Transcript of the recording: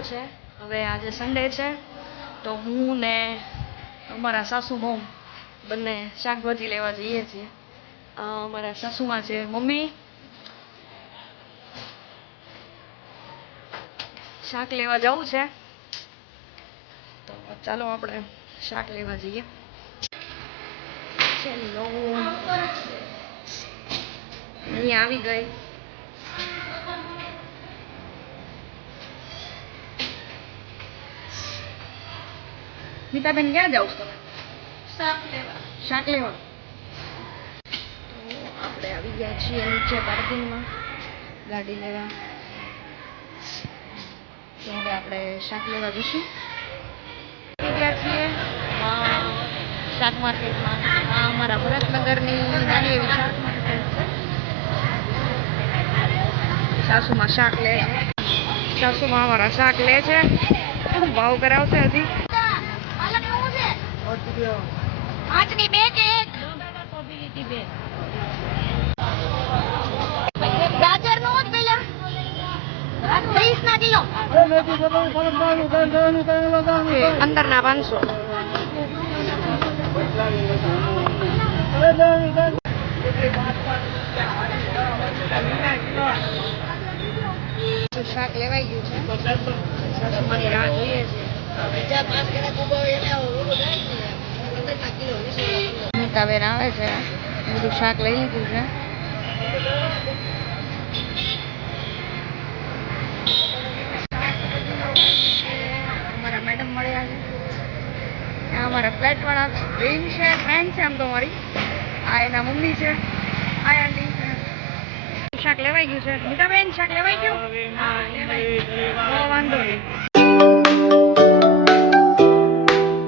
ગયો છે. હવે આજે સન્ડે છે તો હું ને અમારા સાસુ મોમ બંને શાકભાજી લેવા જઈએ છીએ. અમારા સાસુમાં છે મમ્મી, શાક લેવા જવું છે તો ચાલો આપણે શાક લેવા જઈએ. ચલો અહીંયા આવી ગઈ. મીતાબેન ક્યાં જાવ તમે? શાક લેવા. તો આપણે આવી ગયા છીએ નીચે પાર્કિંગમાં ગાડી લેવા. તો હવે આપણે શાક લેવા જઈશું. આવી ગયા છીએ શાક માર્કેટમાં. આ અમારા ભરતનગરની નાની એવી શાક માર્કેટ છે. સાસુમાં શાક લે, સાસુમાં અમારા શાક લે છે. ભાવ કરાવશે હજી. પાંચની બે કે એક? ગાજર નો જ પેલા 30 ના કિલો. અંદરના 500. શાક લેવાઈ ગયું છે. સાસુમાની રાહ જોઈએ છે. મીતાબેન આવે છે, બધું શાક લઈ લીધું છે. અમારા મેડમ મળ્યા છે. અમારા ફ્લેટ વાળા બેન છે, ફ્રેન્ડ છે આમ તો મારી. આ એના મમ્મી છે, આ આંટી છે. શાક લેવાઈ ગયું છે. મીતાબેન શાક લેવાઈ ગયું? હા લેવાઈ ગયું.